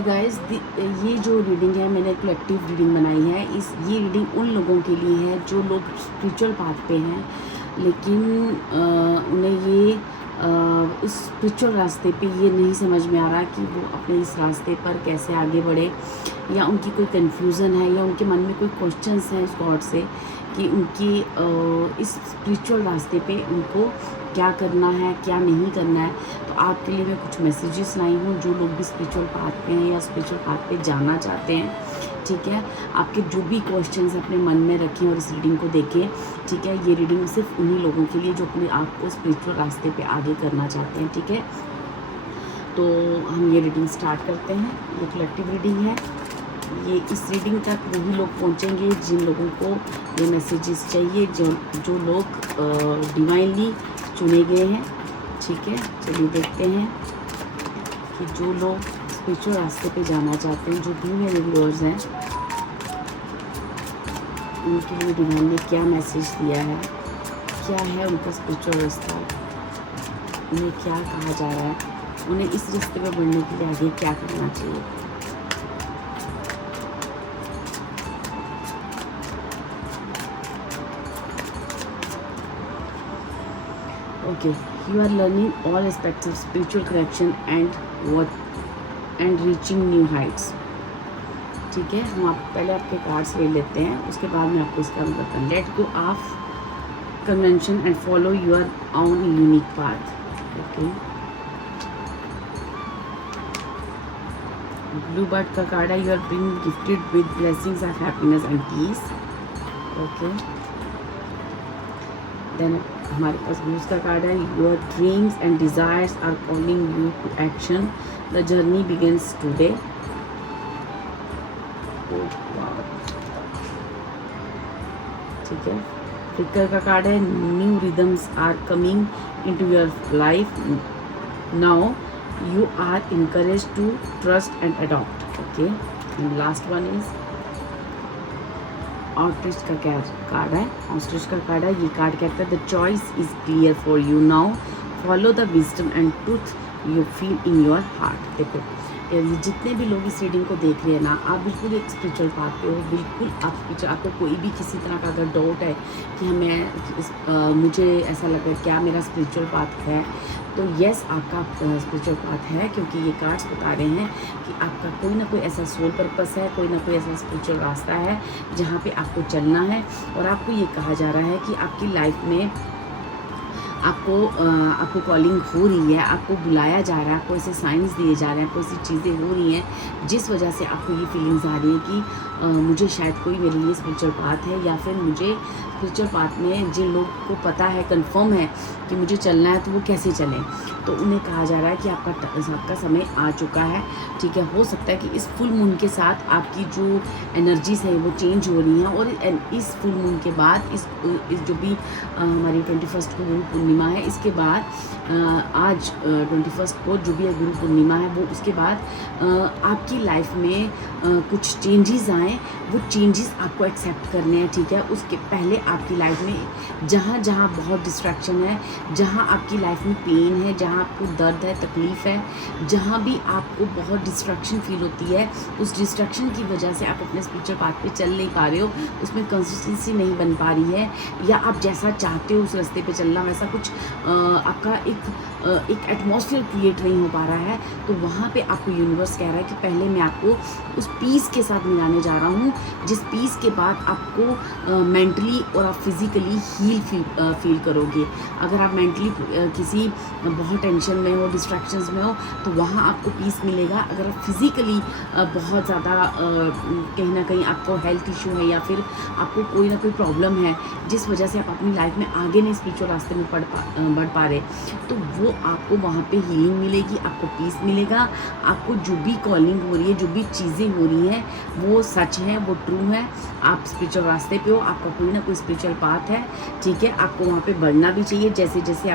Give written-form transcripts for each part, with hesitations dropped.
Hi guys, ये जो reading है मैंने कलेक्टिव रीडिंग बनाई है। ये रीडिंग उन लोगों के लिए है जो लोग स्पिरिचुअल पाथ पे हैं, लेकिन उन्हें ये इस स्पिरिचुअल रास्ते पे ये नहीं समझ में आ रहा कि वो अपने इस रास्ते पर कैसे आगे बढ़े, या उनकी कोई कन्फ्यूज़न है, या उनके मन में कोई क्वेश्चंस हैं उस गॉड से कि उनकी इस स्पिरिचुअल रास्ते पे उनको क्या करना है, क्या नहीं करना है। तो आपके लिए मैं कुछ मैसेजेस लाई हूँ जो लोग भी स्पिरिचुअल पाथ पे हैं या स्पिरिचुअल पाथ पे जाना चाहते हैं। ठीक है, आपके जो भी क्वेश्चंस अपने मन में रखें और इस रीडिंग को देखें। ठीक है, ये रीडिंग सिर्फ उन्हीं लोगों के लिए जो अपने आप को स्पिरिचुअल रास्ते पे आगे करना चाहते हैं। ठीक है, तो हम ये रीडिंग स्टार्ट करते हैं। ये कलेक्टिव रीडिंग है। ये इस रीडिंग तक वही लोग पहुंचेंगे जिन लोगों को ये मैसेजेस चाहिए, जो लोग डिवाइनली चुने गए हैं। ठीक है, चलिए देखते हैं कि जो लोग स्पिरिचुअल रास्ते पे जाना चाहते हैं, जो भी मेरे व्यूअर्स हैं, उनके लिए डिवाइन ने क्या मैसेज दिया है, क्या है उनका स्पिरिचुअल रास्ता, उन्हें क्या कहा जा रहा है, उन्हें इस रास्ते पे बढ़ने के लिए आगे क्या करना चाहिए। Okay, you are learning all aspects of spiritual connection and reaching new heights. ठीक है, हम पहले आपके कार्ड्स ले लेते हैं, उसके बाद मैं आपको इसका मतलब बताऊँ। Let go of convention and follow your own unique path. Okay, blue bird का कार्ड है, you are being gifted with blessings of happiness and peace. Okay, then हमारे पास ब्लूज का कार्ड है, your dreams and desires are calling you to action, the journey begins today. ठीक है, flicker का card है, new rhythms are coming into your life, now you are encourage to trust and adopt. Okay, and last one is ostrich का card है। Ostrich का card है, ये card कहता है the choice is clear for you now, follow the wisdom and truth you feel in your heart. देखो, ये जितने भी लोग इस रीडिंग को देख रहे हैं ना, आप बिल्कुल एक स्पिरिचुअल पाथ पे हो, बिल्कुल आपको कोई भी किसी तरह का अगर डाउट है कि मुझे ऐसा लग रहा है क्या मेरा स्पिरिचुअल पाथ है, तो यस, आपका स्पिरिचुअल पाथ है, क्योंकि ये कार्ड्स बता रहे हैं कि आपका कोई ना कोई ऐसा सोल पर्पस है, कोई ना कोई ऐसा स्पिरिचुअल रास्ता है जहाँ पे आपको चलना है। और आपको ये कहा जा रहा है कि आपकी लाइफ में आपको कॉलिंग हो रही है, आपको बुलाया जा रहा है, आपको ऐसे साइंस दिए जा रहे हैं, कोई ऐसी चीज़ें हो रही हैं जिस वजह से आपको ये फीलिंग्स आ रही है कि मुझे शायद कोई मेरे लिए स्पिरिचुअल पाथ है, या फिर मुझे स्पिरिचुअल पाथ में जिन लोग को पता है, कंफर्म है कि मुझे चलना है, तो वो कैसे चलें। तो उन्हें कहा जा रहा है कि आपका समय आ चुका है। ठीक है, हो सकता है कि इस फुल मून के साथ आपकी जो एनर्जीज है वो चेंज हो रही हैं, और इस फुल मून के बाद इस जो भी हमारी 21 को गुरु पूर्णिमा है, इसके बाद आज 21 को जो भी गुरु पूर्णिमा है, वो उसके बाद आपकी लाइफ में कुछ चेंजेस आए, वो चेंजेस आपको एक्सेप्ट करने हैं। ठीक है, उसके पहले आपकी लाइफ में जहाँ जहाँ बहुत डिस्ट्रैक्शन है, जहाँ आपकी लाइफ में पेन है, जहाँ आपको दर्द है, तकलीफ़ है, जहाँ भी आपको बहुत डिस्ट्रैक्शन फील होती है, उस डिस्ट्रैक्शन की वजह से आप अपने स्पिरिचुअल पाथ पे चल नहीं पा रहे हो, उसमें कंसिस्टेंसी नहीं बन पा रही है, या आप जैसा चाहते हो उस रास्ते पे चलना वैसा कुछ आपका एक एटमॉस्फेयर क्रिएट नहीं हो पा रहा है। तो वहाँ पे आपको यूनिवर्स कह रहा है कि पहले मैं आपको उस पीस के साथ मिलाने जा रहा हूँ, जिस पीस के बाद आपको मेंटली और आप फिज़िकली हील फील करोगे। अगर आप मेंटली किसी बहुत टेंशन में हो, डिस्ट्रैक्शंस में हो, तो वहाँ आपको पीस मिलेगा। अगर आप फिज़िकली बहुत ज़्यादा कहीं ना कहीं आपको हेल्थ इशू है, या फिर आपको कोई ना कोई प्रॉब्लम है जिस वजह से आप अपनी लाइफ में आगे नहीं स्पिरिचुअल रास्ते में बढ़ पा रहे, तो वो आपको वहाँ पे हीलिंग मिलेगी, आपको पीस मिलेगा। आपको जो भी कॉलिंग हो रही है, जो भी चीज़ें हो हो रही हैं वो सच है, वो ट्रू है। आप स्पिरिचुअल रास्ते पे हो, आपका कोई ना कोई स्पिरिचुअल पाथ है, ठीक है। आपको वहाँ पे बढ़ना भी चाहिए। जैसे जैसे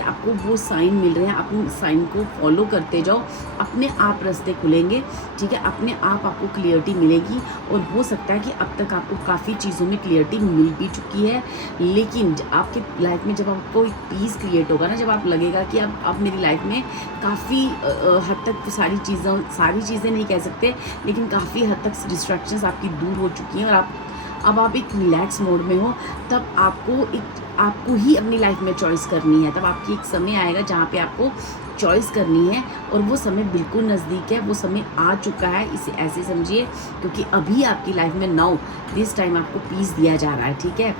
आपको वो साइन मिल रहे हैं, आप उन साइन को फॉलो करते जाओ, अपने आप रास्ते खुलेंगे, ठीक है। अपने आप आपको क्लियरिटी मिलेगी। और हो सकता है कि अब तक आपको काफ़ी चीज़ों में क्लियरिटी मिल भी चुकी है, लेकिन आपके लाइफ में जब आपको एक पीस क्रिएट होगा ना, जब आप लगेगा कि अब मेरी लाइफ में काफ़ी हद तक सारी चीज़ें नहीं कह सकते, लेकिन काफ़ी हद तक डिस्ट्रैक्शंस आपकी दूर हो चुकी हैं, और अब आप एक रिलैक्स मोड में हो, तब आपको ही अपनी लाइफ में चॉइस करनी है। तब आपकी एक समय आएगा जहाँ पे आपको चॉइस करनी है, और वो समय बिल्कुल नज़दीक है, वो समय आ चुका है। इसे ऐसे समझिए, क्योंकि अभी आपकी लाइफ में नाउ दिस टाइम आपको पीस दिया जा रहा है, ठीक है।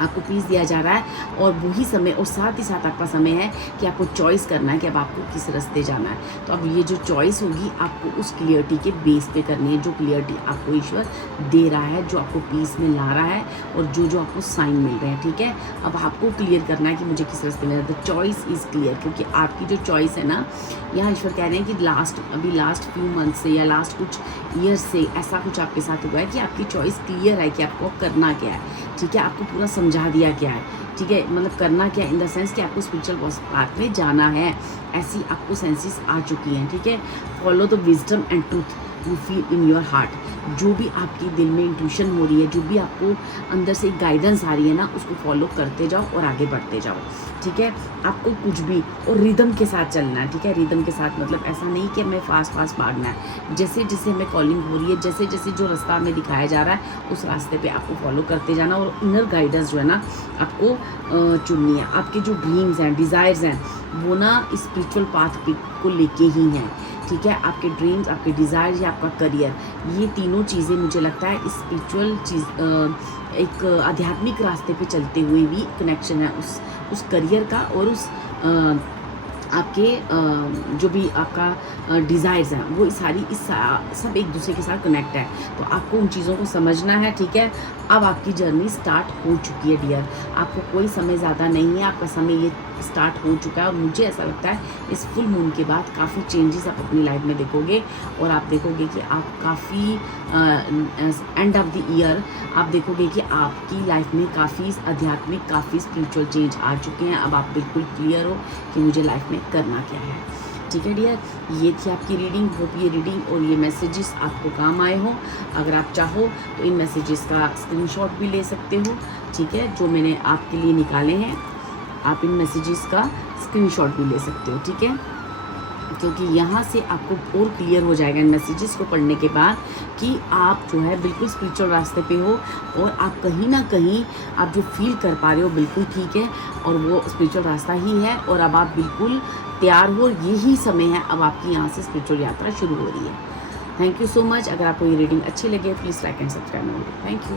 आपको पीस दिया जा रहा है, और वही समय, और साथ ही साथ आपका समय है कि आपको चॉइस करना है कि अब आपको किस रास्ते जाना है। तो अब ये जो चॉइस होगी आपको उस क्लियरिटी के बेस पे करनी है, जो क्लियरिटी आपको ईश्वर दे रहा है, जो आपको पीस में ला रहा है, और जो आपको साइन मिल रहे हैं, ठीक है। अब आपको क्लियर करना है कि मुझे किस रास्ते में, द चॉइस इज़ क्लियर, क्योंकि आपकी जो चॉइस है ना, यहाँ ईश्वर कह रहे हैं कि लास्ट फ्यू मंथ से या लास्ट कुछ ईयर से ऐसा कुछ आपके साथ हुआ है कि आपकी चॉइस क्लियर है कि आपको करना क्या है, ठीक है। आपको पूरा समझा दिया गया है, ठीक है। मतलब करना क्या इन द सेंस कि आपको स्पिरिचुअल पाथ में जाना है, ऐसी आपको सेंसेस आ चुकी हैं, ठीक है। Follow the wisdom and truth you feel in your heart. जो भी आपके दिल में इंट्यूशन हो रही है, जो भी आपको अंदर से गाइडेंस आ रही है ना, उसको फॉलो करते जाओ और आगे बढ़ते जाओ, ठीक है। आपको कुछ भी, और रिदम के साथ चलना है, ठीक है। रिदम के साथ मतलब ऐसा नहीं कि हमें फास्ट भागना है। जैसे जैसे हमें कॉलिंग हो रही है, जैसे जैसे जो रास्ता हमें दिखाया जा रहा है, उस रास्ते पे आपको फॉलो करते जाना, और इनर गाइडेंस जो है ना आपको चुननी है। आपके जो ड्रीम्स हैं, डिज़ायर्स हैं, वो ना स्पिरिचुअल पाथ को लेके ही हैं, ठीक है। आपके ड्रीम्स, आपके डिज़ायर्स या आपका करियर, ये तीनों चीज़ें मुझे लगता है स्पिरिचुअल एक आध्यात्मिक रास्ते पे चलते हुए भी कनेक्शन है उस करियर का, और उस आपके जो भी आपका डिज़ायर्स हैं, वो सब एक दूसरे के साथ कनेक्ट है। तो आपको उन चीज़ों को समझना है, ठीक है। अब आपकी जर्नी स्टार्ट हो चुकी है डियर, आपको कोई समय ज़्यादा नहीं है, आपका समय ये स्टार्ट हो चुका है। और मुझे ऐसा लगता है इस फुल मून के बाद काफ़ी चेंजेस आप अपनी लाइफ में देखोगे, और आप देखोगे कि आप काफ़ी एंड ऑफ द ईयर आप देखोगे कि आपकी लाइफ में काफ़ी आध्यात्मिक, काफ़ी स्पिरिचुअल चेंज आ चुके हैं। अब आप बिल्कुल क्लियर हो कि मुझे लाइफ में करना क्या है, ठीक है डियर। ये थी आपकी रीडिंग। होप ये रीडिंग और ये मैसेजेस आपको काम आए हो। अगर आप चाहो तो इन मैसेजेस का स्क्रीनशॉट भी ले सकते हो, ठीक है, जो मैंने आपके लिए निकाले हैं। आप इन मैसेजेस का स्क्रीनशॉट भी ले सकते हो, ठीक है, क्योंकि यहाँ से आपको और क्लियर हो जाएगा इन मैसेजेस को पढ़ने के बाद कि आप जो है बिल्कुल स्पिरिचुअल रास्ते पे हो, और आप कहीं ना कहीं आप जो फील कर पा रहे हो बिल्कुल ठीक है, और वो स्पिरिचुअल रास्ता ही है, और अब आप बिल्कुल तैयार हो, यही समय है अब आपकी यहाँ से स्पिरिचुअल यात्रा शुरू हो रही है। Thank you so much. अगर आपको ये रीडिंग अच्छी लगे please like and subscribe. Thank you.